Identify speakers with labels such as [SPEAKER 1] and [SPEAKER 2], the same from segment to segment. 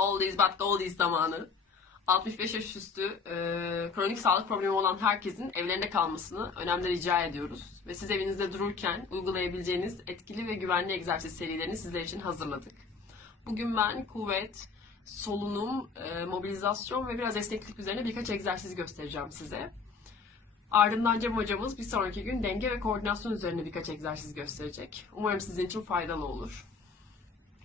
[SPEAKER 1] Oldies but goldies zamanı. 65 yaş üstü e, kronik sağlık problemi olan herkesin evlerinde kalmasını önemli rica ediyoruz. Ve siz evinizde dururken uygulayabileceğiniz etkili ve güvenli egzersiz serilerini sizler için hazırladık. Bugün ben kuvvet, solunum, e, mobilizasyon ve biraz esneklik üzerine birkaç egzersiz göstereceğim size. Ardından Cem hocamız bir sonraki gün denge ve koordinasyon üzerine birkaç egzersiz gösterecek. Umarım sizin için faydalı olur.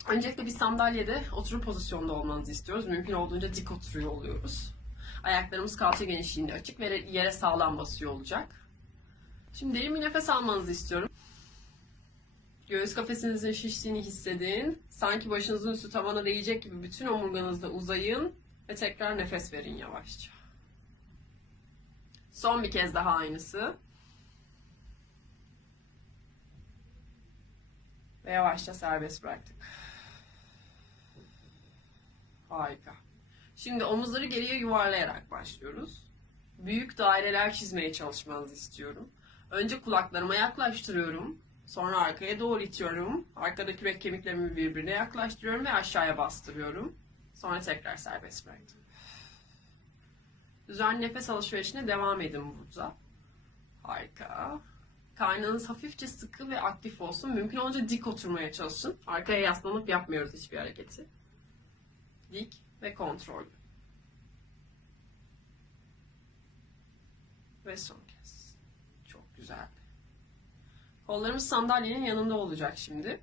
[SPEAKER 1] Öncelikle bir sandalyede oturum pozisyonda olmanızı istiyoruz. Mümkün olduğunca dik oturuyor oluyoruz. Ayaklarımız kalça genişliğinde açık ve yere sağlam basıyor olacak. Şimdi derin bir nefes almanızı istiyorum. Göğüs kafesinizin şiştiğini hissedin. Sanki başınızın üstü tavana değecek gibi bütün omurganızda uzayın ve tekrar nefes verin yavaşça. Son bir kez daha aynısı. Ve yavaşça serbest bıraktık. Harika. Şimdi omuzları geriye yuvarlayarak başlıyoruz. Büyük daireler çizmeye çalışmanızı istiyorum. Önce kulaklarıma yaklaştırıyorum. Sonra arkaya doğru itiyorum. Arkada kürek kemiklerimi birbirine yaklaştırıyorum ve aşağıya bastırıyorum. Sonra tekrar serbest bıraktım. Düzenli nefes alışverişine devam edin burada. Harika. Karnınız hafifçe sıkı ve aktif olsun. Mümkün olunca dik oturmaya çalışın. Arkaya yaslanıp yapmıyoruz hiçbir hareketi. Dik ve kontrollü. Ve son kez. Çok güzel. Kollarımız sandalyenin yanında olacak şimdi.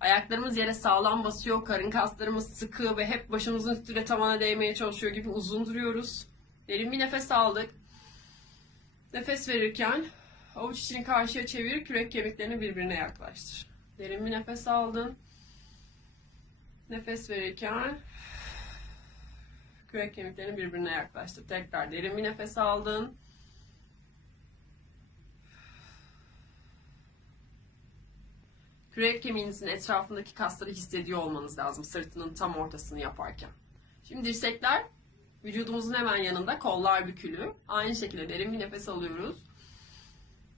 [SPEAKER 1] Ayaklarımız yere sağlam basıyor, karın kaslarımız sıkı ve hep başımızın üstüne tavana değmeye çalışıyor gibi uzun duruyoruz. Derin bir nefes aldık. Nefes verirken avuç içini karşıya çevir, kürek kemiklerini birbirine yaklaştır. Derin bir nefes aldın. Nefes verirken kürek kemiklerini birbirine yaklaştır. Tekrar derin bir nefes aldın. Kürek kemiğinizin etrafındaki kasları hissediyor olmanız lazım sırtının tam ortasını yaparken. Şimdi dirsekler vücudumuzun hemen yanında, kollar bükülü. Aynı şekilde derin bir nefes alıyoruz.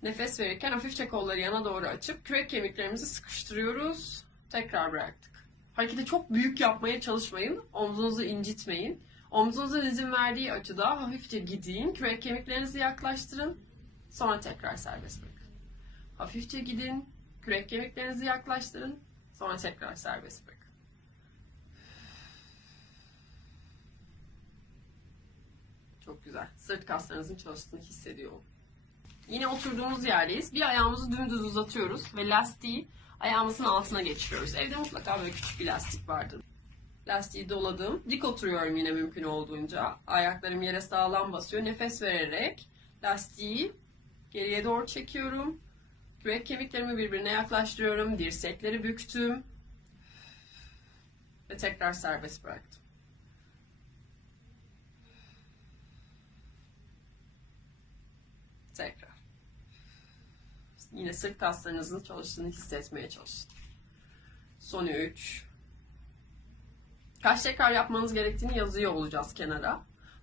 [SPEAKER 1] Nefes verirken hafifçe kolları yana doğru açıp kürek kemiklerimizi sıkıştırıyoruz. Tekrar bıraktık. Hareketi çok büyük yapmaya çalışmayın. Omzunuzu incitmeyin. Omzunuzun izin verdiği açıda hafifçe gidin. Kürek kemiklerinizi yaklaştırın. Sonra tekrar serbest bırakın. Hafifçe gidin. Kürek kemiklerinizi yaklaştırın. Sonra tekrar serbest bırakın. Çok güzel. Sırt kaslarınızın çalıştığını hissediyorum. Yine oturduğumuz yerdeyiz. Bir ayağımızı dümdüz uzatıyoruz ve lastiği ayağımızın altına geçiriyoruz. Evde mutlaka böyle küçük bir lastik vardır. Lastiği doladım. Dik oturuyorum yine mümkün olduğunca. Ayaklarım yere sağlam basıyor. Nefes vererek lastiği geriye doğru çekiyorum. Kürek kemiklerimi birbirine yaklaştırıyorum. Dirsekleri büktüm. Ve tekrar serbest bıraktım. Tekrar. Yine sırt kaslarınızın çalıştığını hissetmeye çalışın. Son 3. Kaç tekrar yapmanız gerektiğini yazıyor olacağız kenara.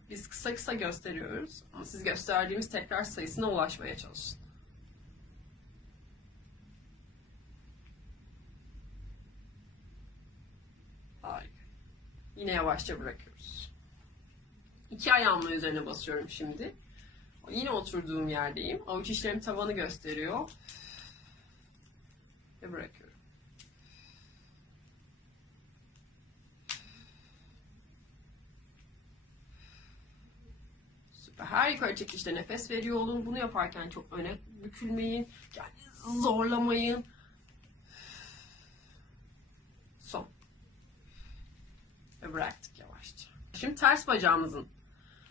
[SPEAKER 1] Biz kısa kısa gösteriyoruz ama siz gösterdiğimiz tekrar sayısına ulaşmaya çalışın. Harika. Yine yavaşça bırakıyoruz. İki ayağımla üzerine basıyorum şimdi. Yine oturduğum yerdeyim. Avuç içlerim tavanı gösteriyor. Ve bırakıyorum. Süper. Her yukarı çekişte nefes veriyor olun. Bunu yaparken çok öne bükülmeyin. Yani zorlamayın. Son. Ve bıraktık yavaşça. Şimdi ters bacağımızın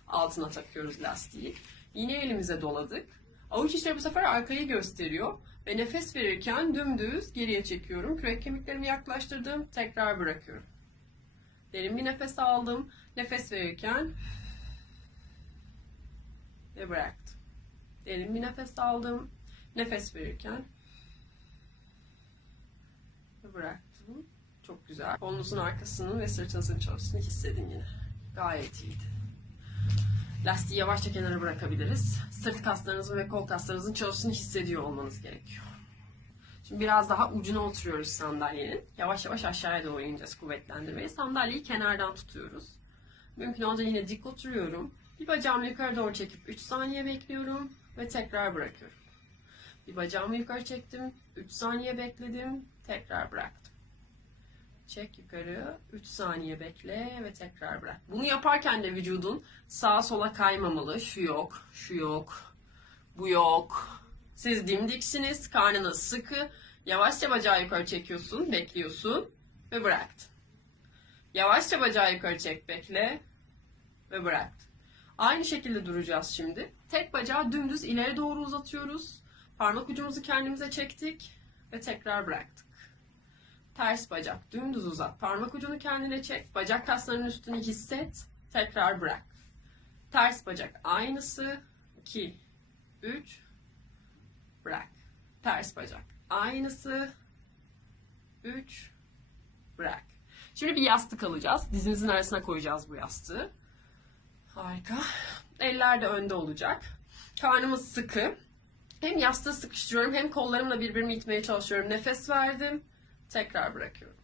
[SPEAKER 1] altına takıyoruz lastiği. Yine elimize doladık. Avuç içleri bu sefer arkayı gösteriyor. Ve nefes verirken dümdüz geriye çekiyorum. Kürek kemiklerimi yaklaştırdım. Tekrar bırakıyorum. Derin bir nefes aldım. Nefes verirken ve bıraktım. Derin bir nefes aldım. Nefes verirken ve bıraktım. Çok güzel. Kolunuzun arkasının ve sırtınızın çalıştığını hissedin yine. Gayet iyiydi. Lastiği yavaşça kenara bırakabiliriz. Sırt kaslarınızın ve kol kaslarınızın çalıştığını hissediyor olmanız gerekiyor. Şimdi biraz daha ucuna oturuyoruz sandalyenin. Yavaş yavaş aşağıya doğru ineceğiz kuvvetlendirmeye. Sandalyeyi kenardan tutuyoruz. Mümkün olduğunca yine dik oturuyorum. Bir bacağımı yukarı doğru çekip 3 saniye bekliyorum ve tekrar bırakıyorum. Bir bacağımı yukarı çektim, 3 saniye bekledim, tekrar bıraktım. Çek yukarı, 3 saniye bekle ve tekrar bırak. Bunu yaparken de vücudun sağa sola kaymamalı. Şu yok, şu yok, bu yok. Siz dimdiksiniz, karnınız sıkı. Yavaşça bacağı yukarı çekiyorsun, bekliyorsun ve bıraktın. Yavaşça bacağı yukarı çek, bekle ve bıraktın. Aynı şekilde duracağız şimdi. Tek bacağı dümdüz ileri doğru uzatıyoruz. Parmak ucumuzu kendimize çektik ve tekrar bıraktık. Ters bacak dümdüz uzat. Parmak ucunu kendine çek. Bacak kaslarının üstünü hisset. Tekrar bırak. Ters bacak aynısı. 2 3 bırak. Ters bacak aynısı. 3 bırak. Şimdi bir yastık alacağız. Dizimizin arasına koyacağız bu yastığı. Harika. Eller de önde olacak. Karnımız sıkı. Hem yastığı sıkıştırıyorum hem kollarımla birbirimi itmeye çalışıyorum. Nefes verdim. Tekrar bırakıyorum.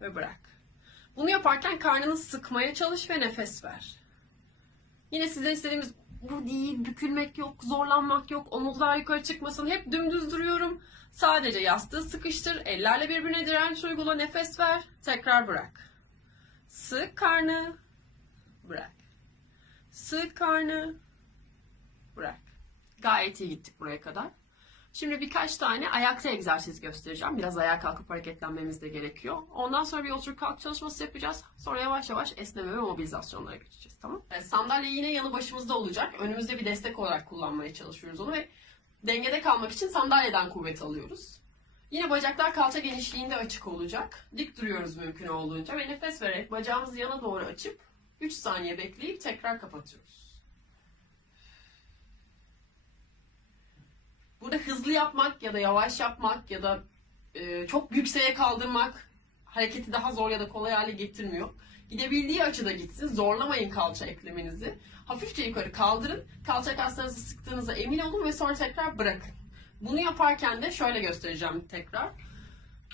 [SPEAKER 1] Ve bırak. Bunu yaparken karnını sıkmaya çalış ve nefes ver. Yine sizden istediğimiz bu değil, bükülmek yok, zorlanmak yok, omuzlar yukarı çıkmasın. Hep dümdüz duruyorum. Sadece yastığı sıkıştır, ellerle birbirine direnç uygula, nefes ver, tekrar bırak. Sık karnı, bırak. Sık karnı, bırak. Gayet iyi gittik buraya kadar. Şimdi birkaç tane ayakta egzersiz göstereceğim. Biraz ayağa kalkıp hareketlenmemiz de gerekiyor. Ondan sonra bir otur kalk çalışması yapacağız. Sonra yavaş yavaş esneme ve mobilizasyonlara geçeceğiz. Tamam? Evet, sandalye yine yanı başımızda olacak. Önümüzde bir destek olarak kullanmaya çalışıyoruz onu ve dengede kalmak için sandalyeden kuvvet alıyoruz. Yine bacaklar kalça genişliğinde açık olacak. Dik duruyoruz mümkün olduğunca ve nefes vererek bacağımızı yana doğru açıp 3 saniye bekleyip tekrar kapatıyoruz. Burada hızlı yapmak ya da yavaş yapmak ya da e, çok yükseğe kaldırmak hareketi daha zor ya da kolay hale getirmiyor. Gidebildiği açıda gitsin. Zorlamayın kalça eklemenizi. Hafifçe yukarı kaldırın. Kalça kaslarınızı sıktığınıza emin olun ve sonra tekrar bırakın. Bunu yaparken de şöyle göstereceğim tekrar.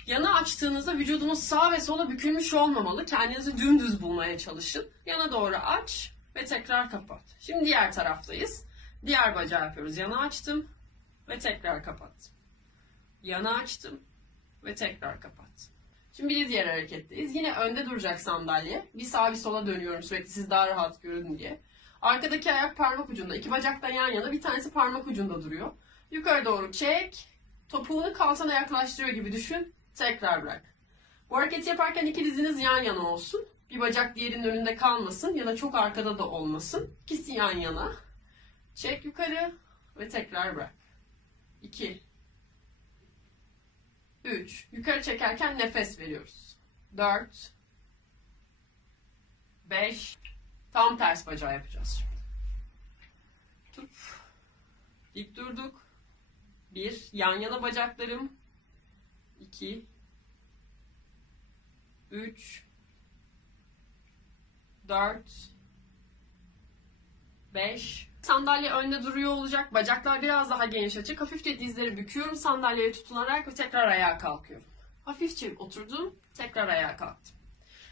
[SPEAKER 1] Yana açtığınızda vücudunuz sağ ve sola bükülmüş olmamalı. Kendinizi dümdüz bulmaya çalışın. Yana doğru aç ve tekrar kapat. Şimdi diğer taraftayız. Diğer bacağı yapıyoruz. Yana açtım ve tekrar kapattım. Yana açtım ve tekrar kapattım. Şimdi bir diğer hareketteyiz. Yine önde duracak sandalye. Bir sağa bir sola dönüyorum sürekli siz daha rahat görün diye. Arkadaki ayak parmak ucunda. iki bacak da yan yana. Bir tanesi parmak ucunda duruyor. Yukarı doğru çek. Topuğunu kalçana yaklaştırıyor gibi düşün. Tekrar bırak. Bu hareketi yaparken iki diziniz yan yana olsun. Bir bacak diğerinin önünde kalmasın ya da çok arkada da olmasın. İkisi yan yana. Çek yukarı ve tekrar bırak. 2 3 Yukarı çekerken nefes veriyoruz. 4 5 Tam ters bacağı yapacağız şimdi. Tup. Dik durduk. 1 Yan yana bacaklarım. 2 3 4 5 Sandalye önde duruyor olacak. Bacaklar biraz daha geniş açık. Hafifçe dizleri büküyorum sandalyeye tutunarak ve tekrar ayağa kalkıyorum. Hafifçe oturdum, tekrar ayağa kalktım.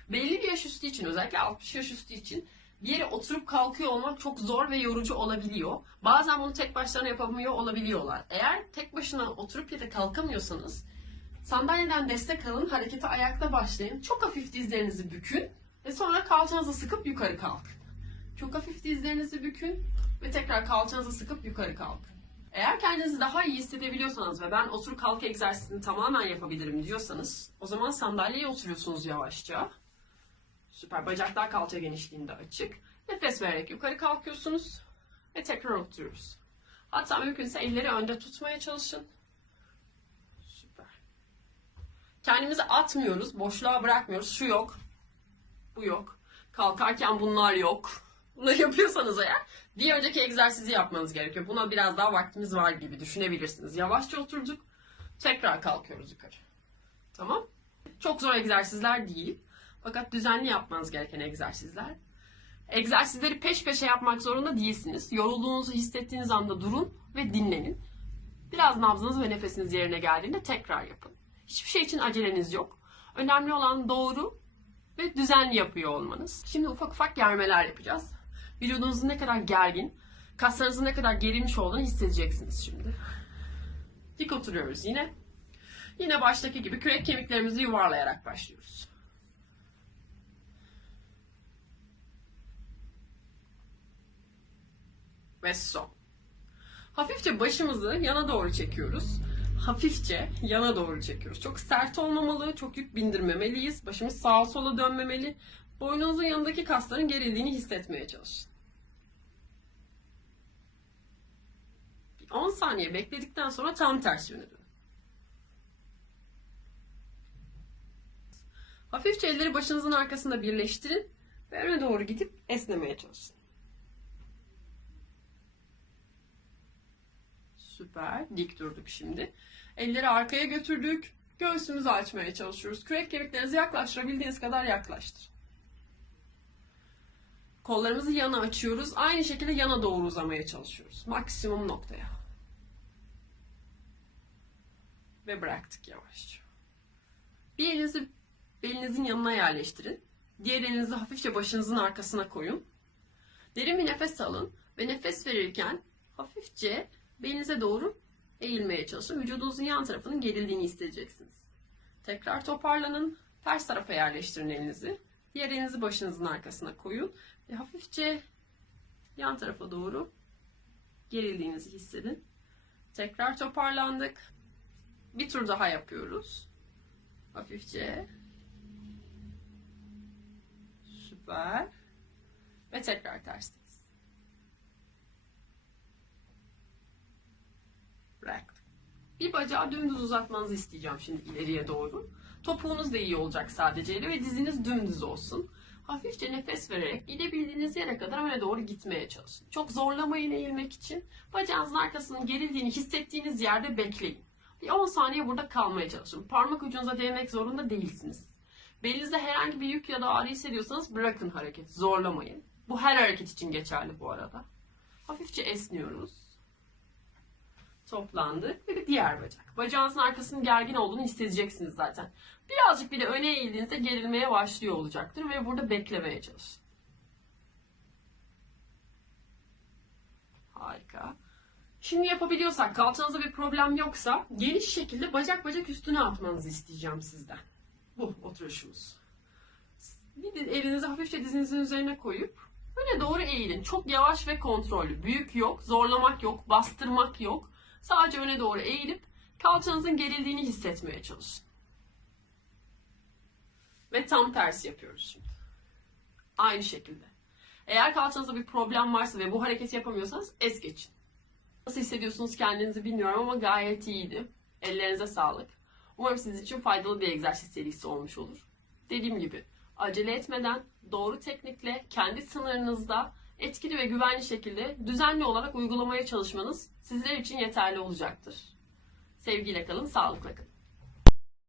[SPEAKER 1] Belli bir yaş üstü için, özellikle 60 yaş üstü için bir yere oturup kalkıyor olmak çok zor ve yorucu olabiliyor. Bazen bunu tek başlarına yapamıyor olabiliyorlar. Eğer tek başına oturup ya da kalkamıyorsanız sandalyeden destek alın, harekete ayakta başlayın. Çok hafif dizlerinizi bükün ve sonra kalçanızı sıkıp yukarı kalkın. Çok hafif dizlerinizi bükün ve tekrar kalçanızı sıkıp yukarı kalkın. Eğer kendinizi daha iyi hissedebiliyorsanız ve ben otur kalk egzersizini tamamen yapabilirim diyorsanız o zaman sandalyeye oturuyorsunuz yavaşça. Süper. Bacaklar kalça genişliğinde açık. Nefes vererek yukarı kalkıyorsunuz ve tekrar oturuyoruz. Hatta mümkünse elleri önde tutmaya çalışın. Süper. Kendimizi atmıyoruz, boşluğa bırakmıyoruz. Şu yok, bu yok. Kalkarken bunlar yok. Bunları yapıyorsanız eğer bir önceki egzersizi yapmanız gerekiyor. Buna biraz daha vaktimiz var gibi düşünebilirsiniz. Yavaşça oturduk. Tekrar kalkıyoruz yukarı. Tamam? Çok zor egzersizler değil. Fakat düzenli yapmanız gereken egzersizler. Egzersizleri peş peşe yapmak zorunda değilsiniz. Yorulduğunuzu hissettiğiniz anda durun ve dinlenin. Biraz nabzınız ve nefesiniz yerine geldiğinde tekrar yapın. Hiçbir şey için aceleniz yok. Önemli olan doğru ve düzenli yapıyor olmanız. Şimdi ufak ufak germeler yapacağız. Vücudunuzun ne kadar gergin, kaslarınızın ne kadar gerilmiş olduğunu hissedeceksiniz şimdi. Dik oturuyoruz yine. Yine baştaki gibi kürek kemiklerimizi yuvarlayarak başlıyoruz. Ve son. Hafifçe başımızı yana doğru çekiyoruz. Hafifçe yana doğru çekiyoruz. Çok sert olmamalı, çok yük bindirmemeliyiz. Başımız sağa sola dönmemeli. Boynunuzun yanındaki kasların gerildiğini hissetmeye çalışın. Bir 10 saniye bekledikten sonra tam ters yöne dönün. Hafifçe elleri başınızın arkasında birleştirin ve öne doğru gidip esnemeye çalışın. Süper. Dik durduk şimdi. Elleri arkaya götürdük. Göğsümüzü açmaya çalışıyoruz. Kürek kemiklerinizi yaklaştırabildiğiniz kadar yaklaştır. Kollarımızı yana açıyoruz. Aynı şekilde yana doğru uzamaya çalışıyoruz. Maksimum noktaya. Ve bıraktık yavaşça. Bir elinizi belinizin yanına yerleştirin. Diğer elinizi hafifçe başınızın arkasına koyun. Derin bir nefes alın ve nefes verirken hafifçe belinize doğru eğilmeye çalışın. Vücudunuzun yan tarafının gerildiğini hissedeceksiniz. Tekrar toparlanın. Ters tarafa yerleştirin elinizi. Diğer elinizi başınızın arkasına koyun ve hafifçe yan tarafa doğru gerildiğinizi hissedin. Tekrar toparlandık. Bir tur daha yapıyoruz. Hafifçe. Süper. Ve tekrar tersteyiz. Bıraktık. Bir bacağı dümdüz uzatmanızı isteyeceğim şimdi ileriye doğru. Topuğunuz da iyi olacak sadece ve diziniz dümdüz olsun. Hafifçe nefes vererek gidebildiğiniz yere kadar öne doğru gitmeye çalışın. Çok zorlamayın eğilmek için. Bacağınızın arkasının gerildiğini hissettiğiniz yerde bekleyin. Bir 10 saniye burada kalmaya çalışın. Parmak ucunuza değmek zorunda değilsiniz. Belinizde herhangi bir yük ya da ağrı hissediyorsanız bırakın hareket. Zorlamayın. Bu her hareket için geçerli bu arada. Hafifçe esniyoruz. Toplandık ve bir diğer bacak. Bacağınızın arkasının gergin olduğunu hissedeceksiniz zaten. Birazcık bile öne eğildiğinizde gerilmeye başlıyor olacaktır ve burada beklemeye çalışın. Harika. Şimdi yapabiliyorsak, kalçanızda bir problem yoksa geniş şekilde bacak bacak üstüne atmanızı isteyeceğim sizden. Bu oturuşumuz. Bir elinizi hafifçe dizinizin üzerine koyup öne doğru eğilin. Çok yavaş ve kontrollü. Büyük yok, zorlamak yok, bastırmak yok. Sadece öne doğru eğilip kalçanızın gerildiğini hissetmeye çalışın. Ve tam tersi yapıyoruz şimdi. Aynı şekilde. Eğer kalçanızda bir problem varsa ve bu hareketi yapamıyorsanız es geçin. Nasıl hissediyorsunuz kendinizi bilmiyorum ama gayet iyiydi. Ellerinize sağlık. Umarım sizin için faydalı bir egzersiz serisi olmuş olur. Dediğim gibi acele etmeden doğru teknikle kendi sınırınızda etkili ve güvenli şekilde düzenli olarak uygulamaya çalışmanız sizler için yeterli olacaktır. Sevgiyle kalın, sağlıkla kalın.